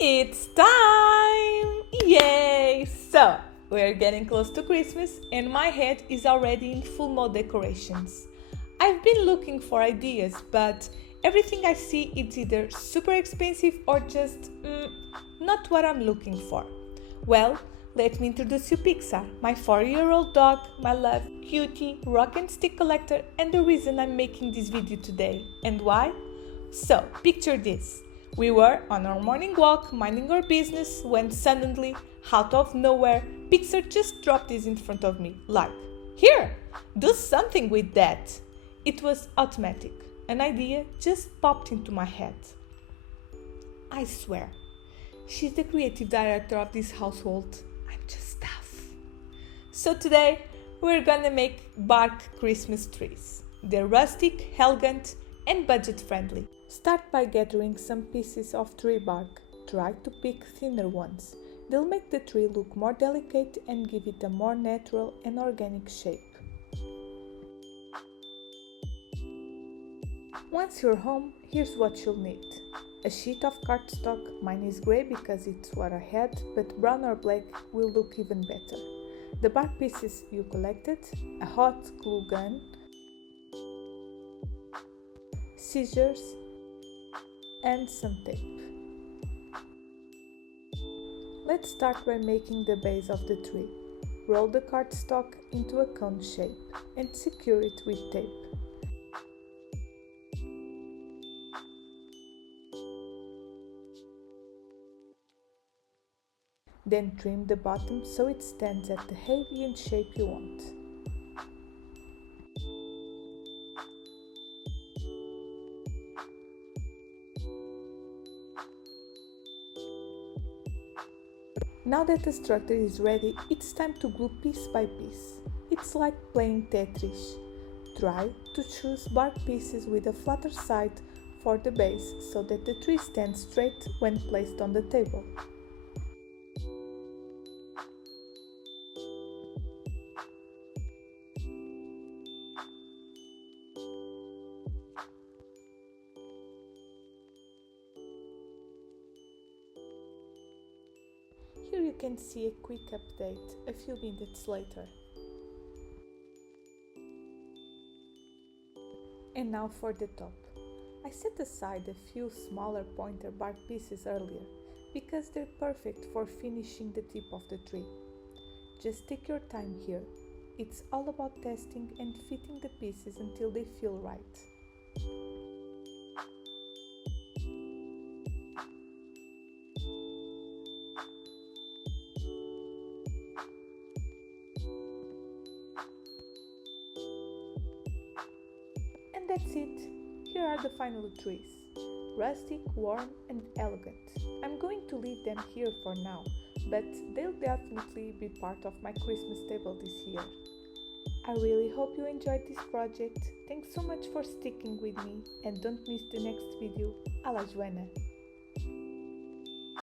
It's time! Yay! So, we're getting close to Christmas and my head is already in full mode decorations. I've been looking for ideas, but everything I see is either super expensive or just not what I'm looking for. Well, let me introduce you Pixar, my 4-year-old dog, my love, cutie, rock and stick collector, and the reason I'm making this video today. And why? So, picture this. We were on our morning walk, minding our business, when suddenly, out of nowhere, Pixar just dropped this in front of me, like, "Here, do something with that." It was automatic. An idea just popped into my head. I swear, she's the creative director of this household. I'm just stuff. So today, we're gonna make bark Christmas trees. They're rustic, elegant, and budget-friendly. Start by gathering some pieces of tree bark. Try to pick thinner ones. They'll make the tree look more delicate and give it a more natural and organic shape. Once you're home, here's what you'll need. A sheet of cardstock, mine is grey because it's what I had, but brown or black will look even better. The bark pieces you collected, a hot glue gun, scissors, and some tape. Let's start by making the base of the tree. Roll the cardstock into a cone shape and secure it with tape. Then trim the bottom so it stands at the avian shape you want. Now that the structure is ready, it's time to glue piece by piece. It's like playing Tetris. Try to choose bark pieces with a flatter side for the base so that the tree stands straight when placed on the table. Here you can see a quick update a few minutes later. And now for the top. I set aside a few smaller pointer bark pieces earlier because they're perfect for finishing the tip of the tree. Just take your time here. It's all about testing and fitting the pieces until they feel right. And that's it. Here are the final trees. Rustic, warm and elegant. I'm going to leave them here for now, but they'll definitely be part of my Christmas table this year. I really hope you enjoyed this project. Thanks so much for sticking with me and don't miss the next video. A la Joana!